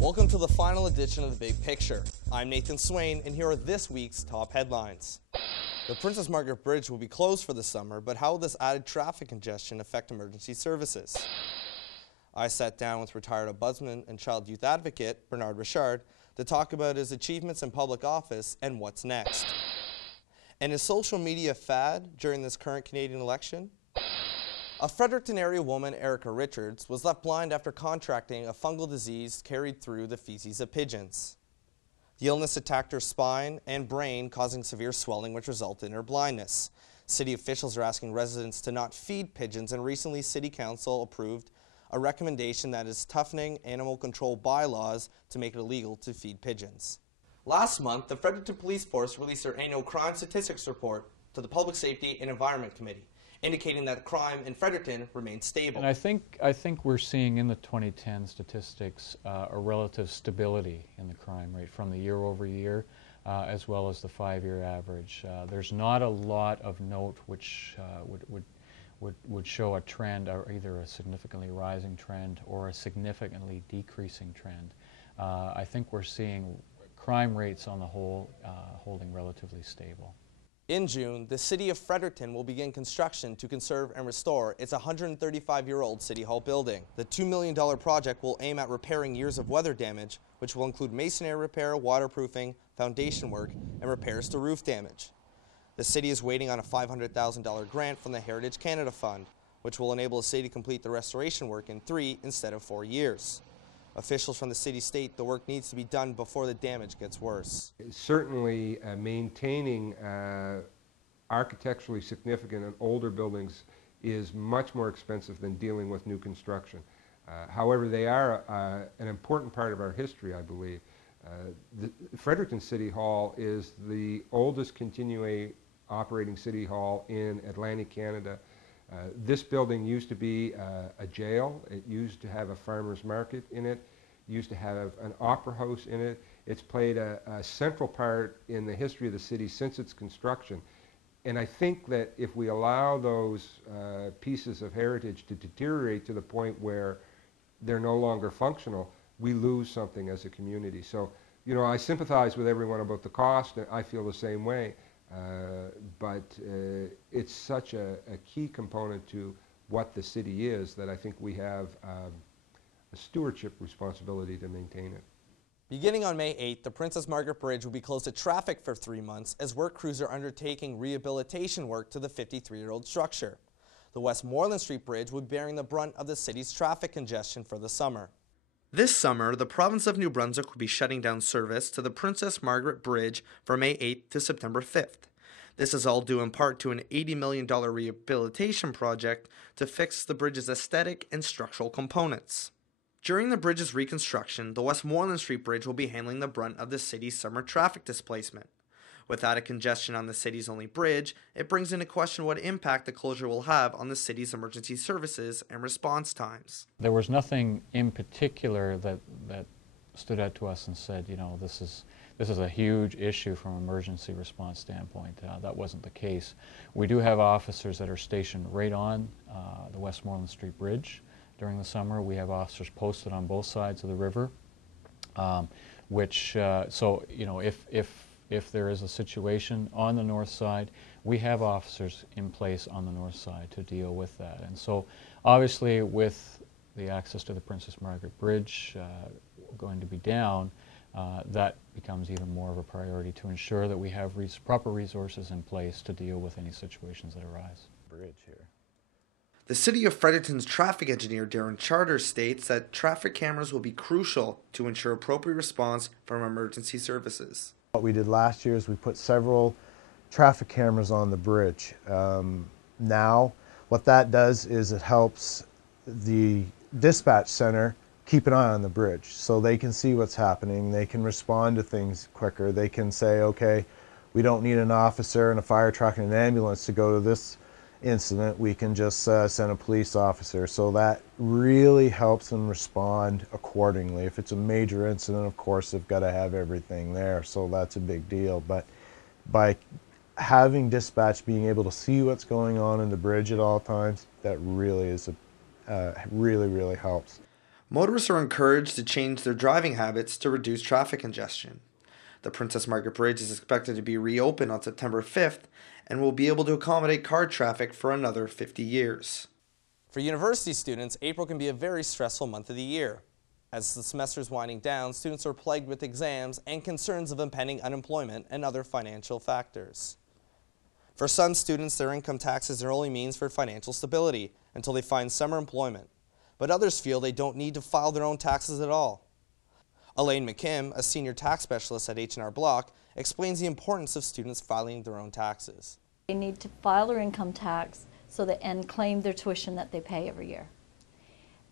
Welcome to the final edition of The Big Picture. I'm Nathan Swain, and here are this week's top headlines. The Princess Margaret Bridge will be closed for the summer, but how will this added traffic congestion affect emergency services? I sat down with retired ombudsman and child youth advocate Bernard Richard to talk about his achievements in public office and what's next. And is social media a fad during this current Canadian election? A Fredericton area woman, Erica Richards, was left blind after contracting a fungal disease carried through the feces of pigeons. The illness attacked her spine and brain, causing severe swelling, which resulted in her blindness. City officials are asking residents to not feed pigeons, and recently City Council approved a recommendation that is toughening animal control bylaws to make it illegal to feed pigeons. Last month, the Fredericton Police Force released their annual crime statistics report to the Public Safety and Environment Committee, indicating that crime in Fredericton remains stable. And I think we're seeing in the 2010 statistics a relative stability in the crime rate from the year over year, as well as the 5-year average. There's not a lot of note which would show a trend, or either a significantly rising trend or a significantly decreasing trend. I think we're seeing crime rates on the whole holding relatively stable. In June, the City of Fredericton will begin construction to conserve and restore its 135-year-old City Hall building. The $2 million project will aim at repairing years of weather damage, which will include masonry repair, waterproofing, foundation work, and repairs to roof damage. The city is waiting on a $500,000 grant from the Heritage Canada Fund, which will enable the city to complete the restoration work in 3 instead of 4 years. Officials from the city state the work needs to be done before the damage gets worse. Certainly maintaining architecturally significant and older buildings is much more expensive than dealing with new construction. However, they are an important part of our history, I believe. The Fredericton City Hall is the oldest continuing operating city hall in Atlantic Canada. This building used to be a jail. It used to have a farmer's market in it, used to have an opera house in it. It's played a central part in the history of the city since its construction. And I think that if we allow those pieces of heritage to deteriorate to the point where they're no longer functional, we lose something as a community. So, you know, I sympathize with everyone about the cost, and I feel the same way. But it's such a key component to what the city is that I think we have a stewardship responsibility to maintain it. Beginning on May 8th, the Princess Margaret Bridge will be closed to traffic for 3 months as work crews are undertaking rehabilitation work to the 53-year-old structure. The Westmoreland Street Bridge will be bearing the brunt of the city's traffic congestion for the summer. This summer, the province of New Brunswick will be shutting down service to the Princess Margaret Bridge from May 8th to September 5th. This is all due in part to an $80 million rehabilitation project to fix the bridge's aesthetic and structural components. During the bridge's reconstruction, the Westmoreland Street Bridge will be handling the brunt of the city's summer traffic displacement. With added congestion on the city's only bridge, it brings into question what impact the closure will have on the city's emergency services and response times. There was nothing in particular that stood out to us and said, you know, this is a huge issue from an emergency response standpoint. That wasn't the case. We do have officers that are stationed right on the Westmoreland Street Bridge during the summer. We have officers posted on both sides of the river, so, you know, if there is a situation on the north side, we have officers in place on the north side to deal with that. And so, obviously, with the access to the Princess Margaret Bridge going to be down, that becomes even more of a priority to ensure that we have proper resources in place to deal with any situations that arise. Bridge here. The City of Fredericton's traffic engineer, Darren Charter, states that traffic cameras will be crucial to ensure appropriate response from emergency services. What we did last year is we put several traffic cameras on the bridge. Now, what that does is it helps the dispatch center keep an eye on the bridge so they can see what's happening. They can respond to things quicker. They can say, okay, we don't need an officer and a fire truck and an ambulance to go to this incident. We can just send a police officer. So that really helps them respond accordingly. If it's a major incident, of course, they've got to have everything there. So that's a big deal. But by having dispatch being able to see what's going on in the bridge at all times, that really is really helps. Motorists are encouraged to change their driving habits to reduce traffic congestion. The Princess Margaret Bridge is expected to be reopened on September 5th and will be able to accommodate car traffic for another 50 years. For university students, April can be a very stressful month of the year. As the semester is winding down, students are plagued with exams and concerns of impending unemployment and other financial factors. For some students, their income tax is their only means for financial stability until they find summer employment, but others feel they don't need to file their own taxes at all. Elaine McKim, a senior tax specialist at H&R Block, explains the importance of students filing their own taxes. They need to file their income tax and claim their tuition that they pay every year.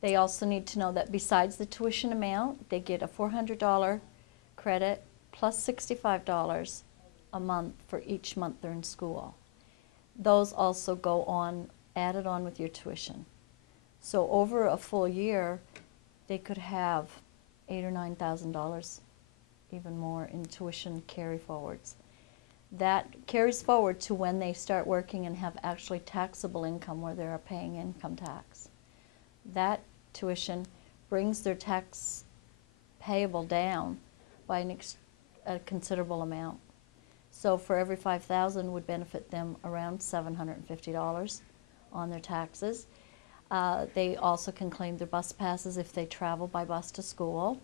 They also need to know that besides the tuition amount, they get a $400 credit plus $65 a month for each month they're in school. Those also go on, added on with your tuition. So over a full year, they could have $8,000 or $9,000, even more, in tuition carry forwards. That carries forward to when they start working and have actually taxable income where they're paying income tax. That tuition brings their tax payable down by a considerable amount. So for every $5,000 would benefit them around $750 on their taxes. They also can claim their bus passes if they travel by bus to school.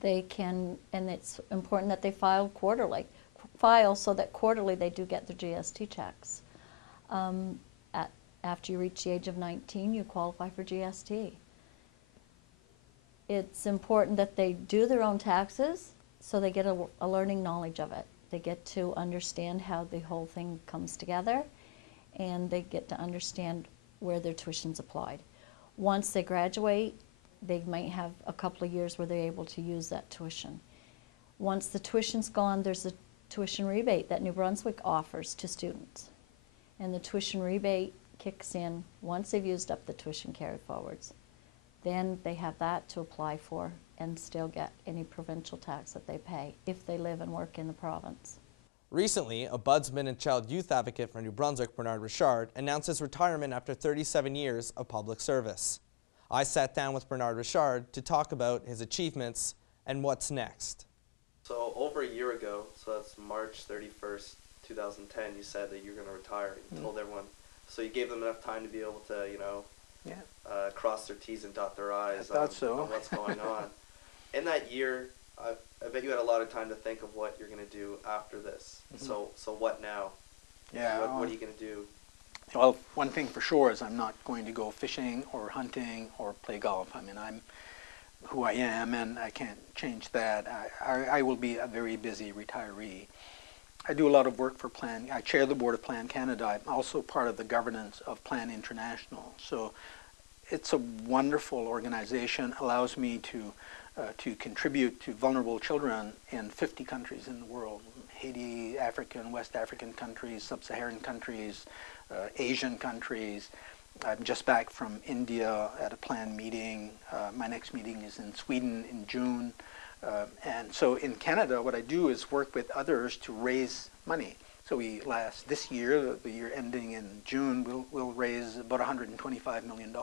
They can, and it's important that they file quarterly. File so that quarterly they do get their GST checks. After you reach the age of 19, you qualify for GST. It's important that they do their own taxes so they get a learning knowledge of it. They get to understand how the whole thing comes together, and they get to understand where their tuition's applied. Once they graduate, they might have a couple of years where they're able to use that tuition. Once the tuition's gone, there's a tuition rebate that New Brunswick offers to students. And the tuition rebate kicks in once they've used up the tuition carry forwards. Then they have that to apply for and still get any provincial tax that they pay if they live and work in the province. Recently, a Budsman and child youth advocate for New Brunswick, Bernard Richard, announced his retirement after 37 years of public service. I sat down with Bernard Richard to talk about his achievements and what's next. So over a year ago, so that's March 31st, 2010, you said that you're going to retire. You told everyone. So you gave them enough time to be able to, cross their T's and dot their I's on what's going on. In that year, I bet you had a lot of time to think of what you're going to do after this. So what now? Yeah. What are you going to do? Well, one thing for sure is I'm not going to go fishing or hunting or play golf. I mean, I'm who I am, and I can't change that. I will be a very busy retiree. I do a lot of work for Plan. I chair the board of Plan Canada. I'm also part of the governance of Plan International. So it's a wonderful organization. Allows me to contribute to vulnerable children in 50 countries in the world: Haiti, African, West African countries, sub-Saharan countries, Asian countries. I'm just back from India at a planned meeting. My next meeting is in Sweden in June. And so in Canada, what I do is work with others to raise money. So this year, the year ending in June, we'll raise about $125 million.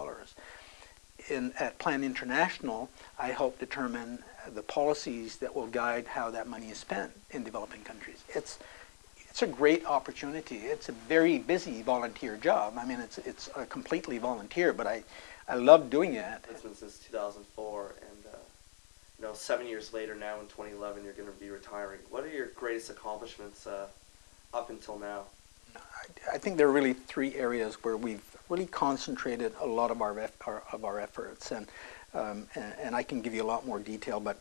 At Plan International, I help determine the policies that will guide how that money is spent in developing countries. It's a great opportunity. It's a very busy volunteer job. I mean, it's a completely volunteer, but I love doing it. It's been since 2004, and 7 years later now in 2011, you're going to be retiring. What are your greatest accomplishments up until now? I think there are really three areas where we've really concentrated a lot of our efforts, and I can give you a lot more detail, but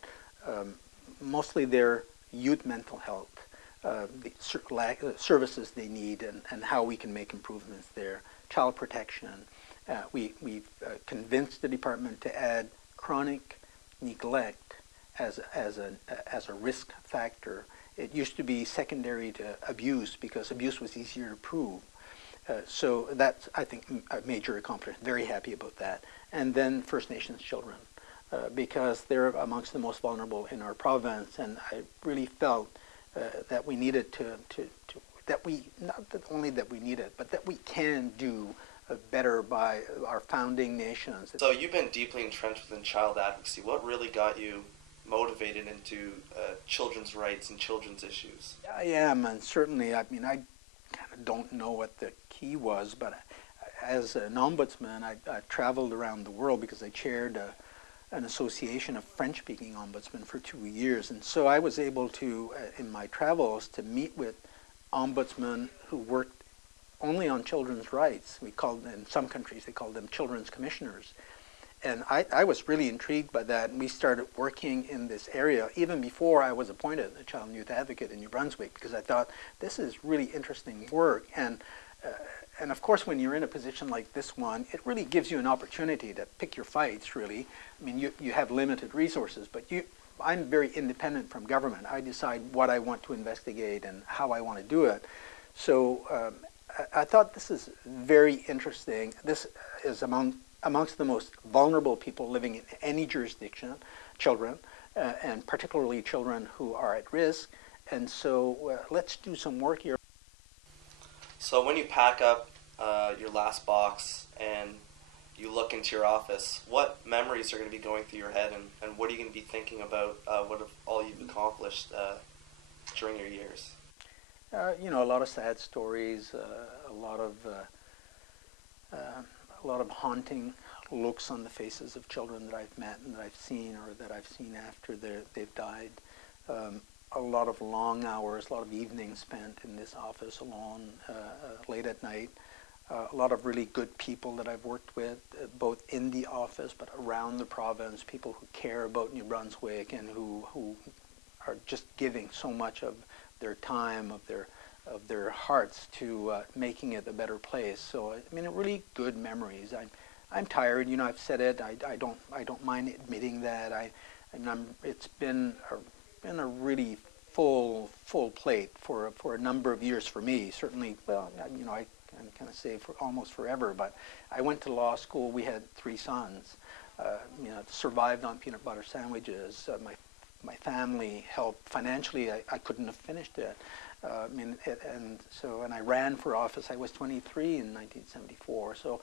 mostly they're youth mental health, the services they need, and how we can make improvements there. Child protection. We've convinced the department to add chronic neglect as a risk factor. It used to be secondary to abuse because abuse was easier to prove. So that's, I think, a major accomplishment. Very happy about that. And then First Nations children, because they're amongst the most vulnerable in our province, and I really felt that we needed not only that we need it, but that we can do better by our founding nations. So you've been deeply entrenched within child advocacy. What really got you motivated into children's rights and children's issues? I am, and certainly, I mean, I kind of don't know what the key was, but as an ombudsman, I traveled around the world because I chaired an association of French-speaking ombudsmen for 2 years, and so I was able to, in my travels, to meet with ombudsmen who worked only on children's rights. We called them, in some countries, they called them children's commissioners. And I was really intrigued by that, and we started working in this area even before I was appointed a child and youth advocate in New Brunswick, because I thought this is really interesting work. And of course, when you're in a position like this one, it really gives you an opportunity to pick your fights, really. I mean, you have limited resources, but I'm very independent from government. I decide what I want to investigate and how I want to do it. So I thought this is very interesting. This is amongst the most vulnerable people living in any jurisdiction, children, and particularly children who are at risk. And so let's do some work here. So when you pack up your last box and you look into your office, what memories are going to be going through your head, and what are you going to be thinking about what all you've accomplished during your years? You know, a lot of sad stories, a lot of haunting looks on the faces of children that I've met and that I've seen, or that I've seen after they've died. A lot of long hours, a lot of evenings spent in this office alone, late at night. A lot of really good people that I've worked with, both in the office but around the province, people who care about New Brunswick and who are just giving so much of their time, of their hearts to making it a better place. So I mean, really good memories. I'm tired. You know, I've said it. I don't mind admitting that. It's been a really full plate for a number of years for me. Certainly, well, you know, I can kind of say for almost forever. But I went to law school. We had 3 sons. You know, survived on peanut butter sandwiches. My family helped financially. I couldn't have finished it. I mean, and I ran for office. I was 23 in 1974. So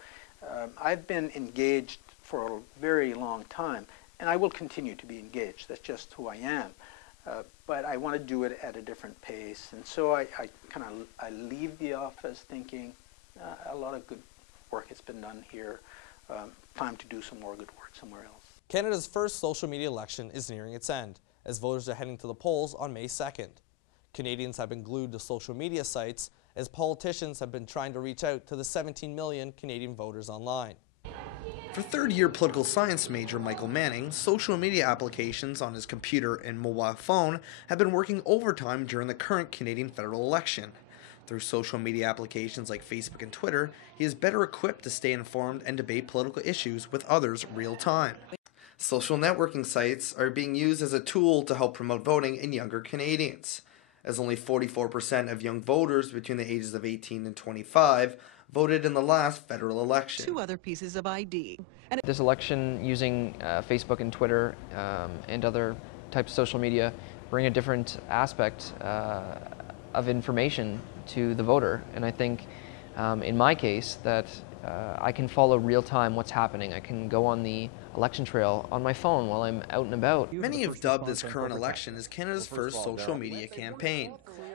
I've been engaged for a very long time, and I will continue to be engaged. That's just who I am. But I want to do it at a different pace, and so I leave the office thinking a lot of good work has been done here. Time to do some more good work somewhere else. Canada's first social media election is nearing its end, as voters are heading to the polls on May 2nd. Canadians have been glued to social media sites as politicians have been trying to reach out to the 17 million Canadian voters online. For third-year political science major Michael Manning, social media applications on his computer and mobile phone have been working overtime during the current Canadian federal election. Through social media applications like Facebook and Twitter, he is better equipped to stay informed and debate political issues with others real-time. Social networking sites are being used as a tool to help promote voting in younger Canadians, as only 44% of young voters between the ages of 18 and 25 voted in the last federal election. 2 other pieces of ID. This election, using Facebook and Twitter and other types of social media, bring a different aspect of information to the voter. And I think, in my case, that I can follow real-time what's happening. I can go on the election trail on my phone while I'm out and about. Many have dubbed this current election as Canada's first social media campaign.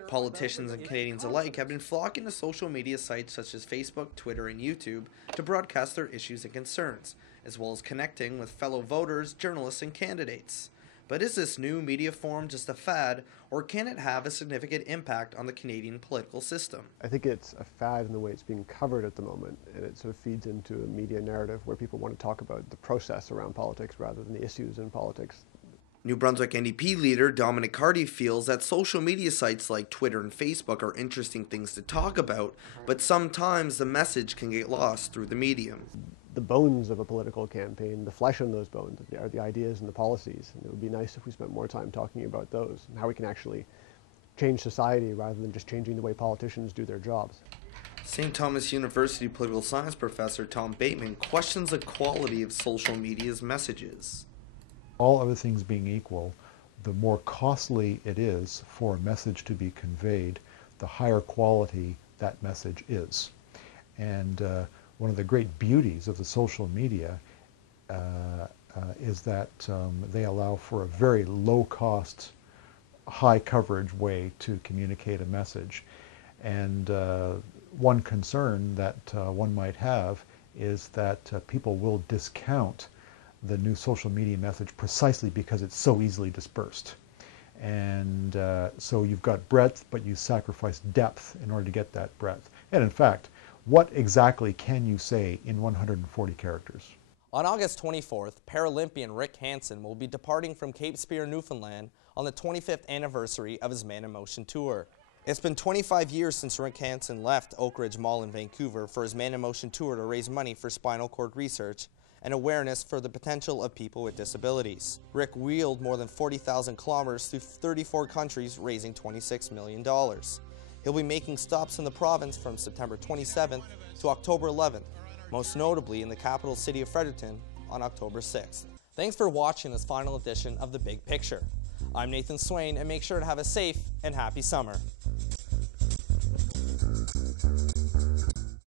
Politicians and Canadians alike have been flocking to social media sites such as Facebook, Twitter, and YouTube to broadcast their issues and concerns, as well as connecting with fellow voters, journalists, and candidates. But is this new media form just a fad, or can it have a significant impact on the Canadian political system? I think it's a fad in the way it's being covered at the moment, and it sort of feeds into a media narrative where people want to talk about the process around politics rather than the issues in politics. New Brunswick NDP leader Dominic Carty feels that social media sites like Twitter and Facebook are interesting things to talk about, but sometimes the message can get lost through the medium. The bones of a political campaign, the flesh on those bones, are the ideas and the policies. And it would be nice if we spent more time talking about those and how we can actually change society rather than just changing the way politicians do their jobs. St. Thomas University political science professor Tom Bateman questions the quality of social media's messages. All other things being equal, the more costly it is for a message to be conveyed, the higher quality that message is. And one of the great beauties of the social media is that they allow for a very low-cost, high-coverage way to communicate a message. And one concern that one might have is that people will discount the new social media message precisely because it's so easily dispersed. And so you've got breadth, but you sacrifice depth in order to get that breadth. And in fact, what exactly can you say in 140 characters? On August 24th, Paralympian Rick Hansen will be departing from Cape Spear, Newfoundland on the 25th anniversary of his Man in Motion tour. It's been 25 years since Rick Hansen left Oak Ridge Mall in Vancouver for his Man in Motion tour to raise money for spinal cord research and awareness for the potential of people with disabilities. Rick wheeled more than 40,000 kilometers through 34 countries, raising $26 million. He'll be making stops in the province from September 27th to October 11th, most notably in the capital city of Fredericton on October 6th. Thanks for watching this final edition of The Big Picture. I'm Nathan Swain, and make sure to have a safe and happy summer.